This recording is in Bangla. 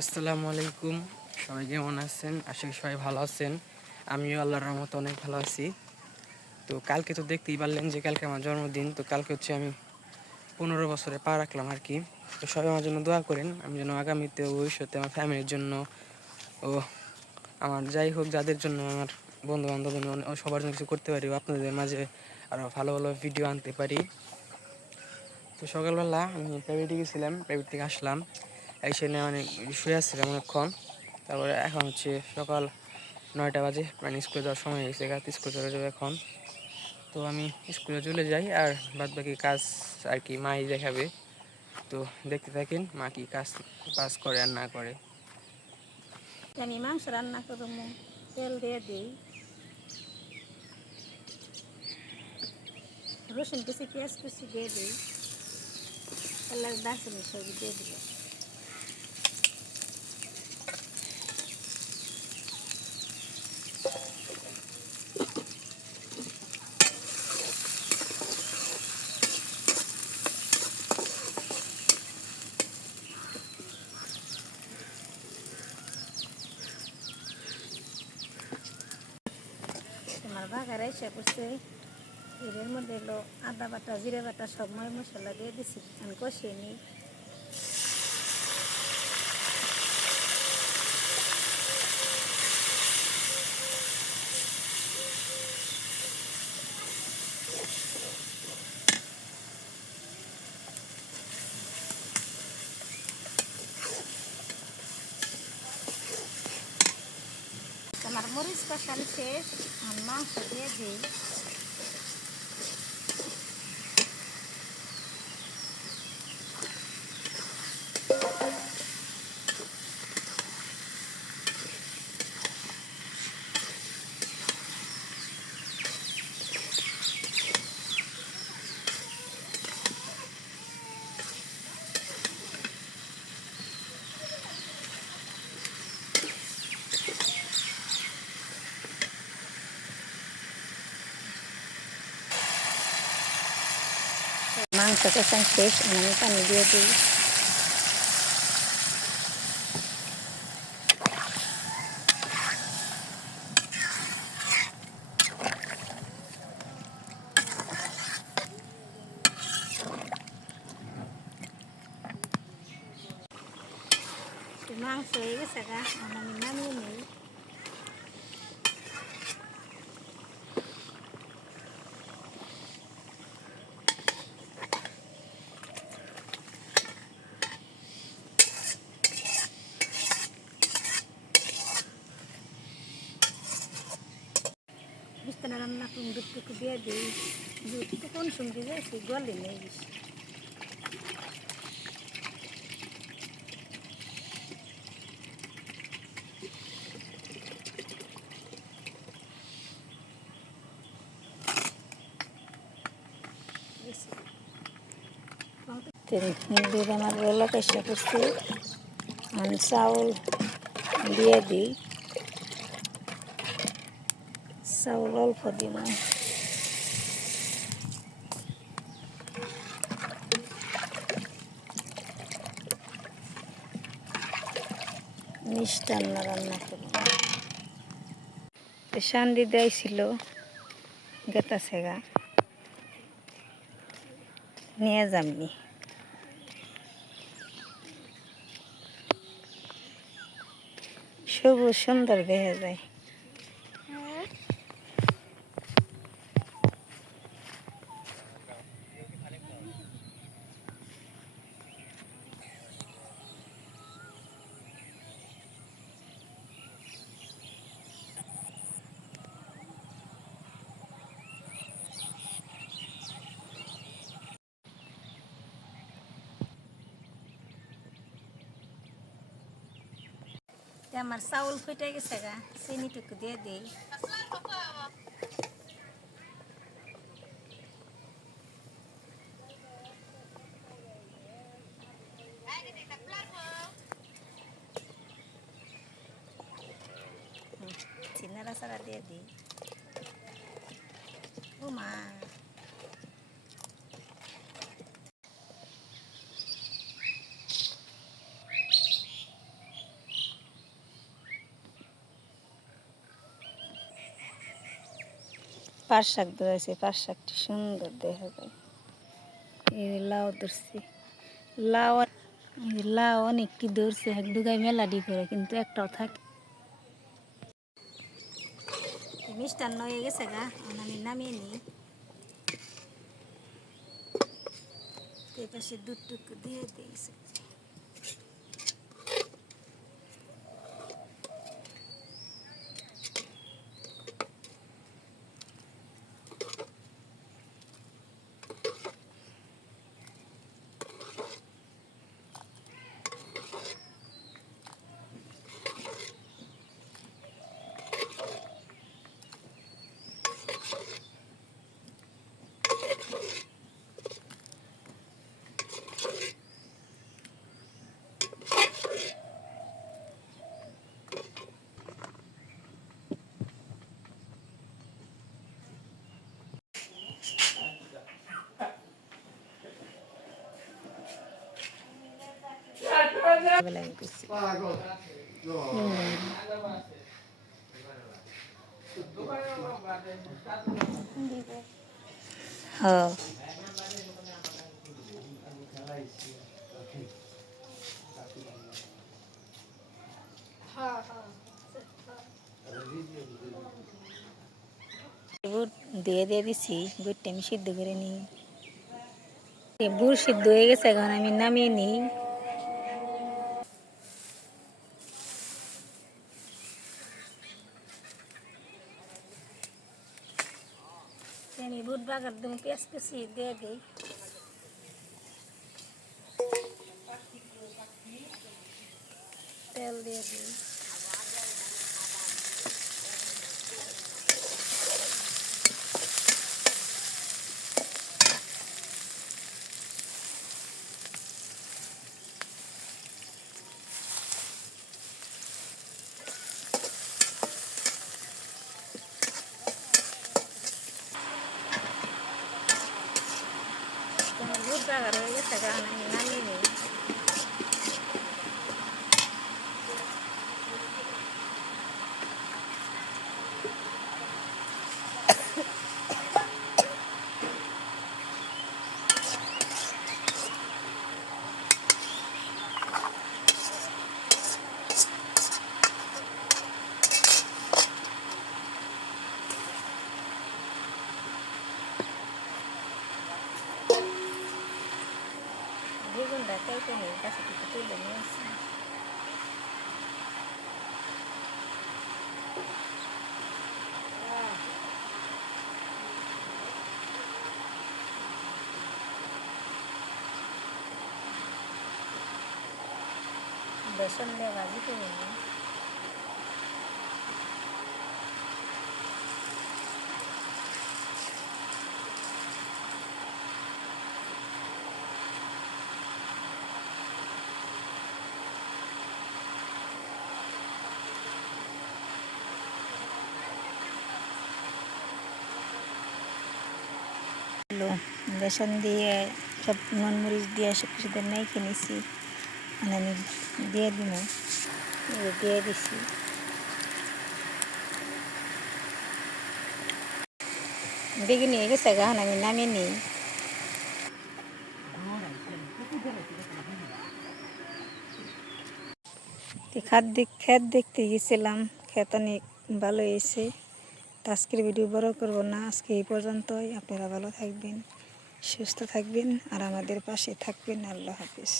আসসালামু আলাইকুম। সবাই কেমন আছেন? আশা করি সবাই ভালো আছেন। আমিও আল্লাহর রহমতে অনেক ভালো আছি। তো কালকে তো দেখতেই পারলেন যে কালকে আমার জন্মদিন, তো কালকে হচ্ছে আমি পনেরো বছরে পা রাখলাম আর কি। তো সবাই আমার জন্য দোয়া করেন, আমি যেন আগামীতে ভবিষ্যতে আমার ফ্যামিলির জন্য ও আমার যাই হোক, যাদের জন্য আমার বন্ধু বান্ধব সবার জন্য কিছু করতে পারি, আপনাদের মাঝে আরও ভালো ভালো ভিডিও আনতে পারি। তো সকালবেলা আমি প্রাইভেটে গেছিলাম প্রাইভেট থেকে আসলাম। নিয়ে মানে শুয়ে আসছিলাম অনেকক্ষণ তারপরে এখন হচ্ছে সকাল নয়টা বাজে মানে স্কুলে যাওয়ার সময় হয়েছে, রাত স্কুলে চলে যাব এখন। তো আমি স্কুলে চলে যাই আর বাদ বাকি কাজ আর কি মাই দেখাবে। তো দেখতে থাকেন মা কি কাজ কাজ করে আর না করে। আমি মাংস রান্না করব, তেল দিয়ে দিই। রসুন কুচি, পেঁয়াজ কুচি দিয়ে দিই। এলাচ দারচিনি সব দিয়ে দিল এসে করছে এর মধ্যে এলো আদা বাটা, জিরে বাটা সব ময় মশলা দিয়ে দিছি। আমি কষিয়ে নিই আমার মরিচ কষান শেষ আর মাংস দিয়ে দিই মাংস কষান শেষ আমি পানি দিয়ে দিই মাংস হয়ে গেছে গা আমি নামিয়ে নিই বিস্তানা রান্না করুন দুধটুকু দিয়ে দিই দুধ তো কোন সঙ্গে যাইছি গলে নেই বেশি দুধ আমার রোলা চেষ্টা করছি আমি চাউল দিয়ে দিই চাউল অল্প দিলাম। মিষ্টান্ন রান্না করব। শান্তি দেয়ছিল গেতা সেগা নিয়ে যামনি। সবুজ সুন্দর দেখা যায়। আমার চাউল ফুটে গেছে গা চিনিটুকু দিয়ে দিই। চিনারা সারা দিয়ে দিই। ও পাট শাক ধরেছে, পাট শাকটি সুন্দর দেখা যায়। এই লাউ ধরছি। লাউ লাউ অনেকটি ধরছে, এক দুগায় মেলাডি করে, কিন্তু একটাও থাকে মিষ্টান্ন হয়ে গেছে গা আমি নামিয়ে নিই। এই পাশে দুধ টুকু দিয়ে দিয়েছে। বেলায় করছি হ্যাঁ দিয়ে দিছি, বুটটা আমি সিদ্ধ করে নিই। বুট সিদ্ধ হয়ে গেছে, এখন আমি নামিয়ে নিই। বাগার দেবো পেঁয়াজ কুচি দিয়ে দিই। তেল দিয়ে দিই তোমার বুট বাগার হয়ে গেছে কারণ আমি নামিয়ে নিই বেগুনটা কেটে নিই কাছে থেকে তুলে নিয়ে আসি বেসন দিয়ে ভাজি হলো বেসন দিয়ে, সব নুন মরিচ দিয়ে সব কিছু দিয়ে মেখে নিছি। মানে আমি দিয়ে এই দিয়ে দিছি। বেগুনি হয়ে গেছে গান আমি নামিয়ে নিই। খাদ দেখ ক্ষেত দেখতে গেছিলাম। ক্ষেত অনেক ভালো হয়েছে। আজকের ভিডিও বড় করব না। আজকে এই পর্যন্তই। আপনারা ভালো থাকবেন, সুস্থ থাকবেন, আর আমাদের পাশে থাকবেন। আল্লাহ হাফিজ।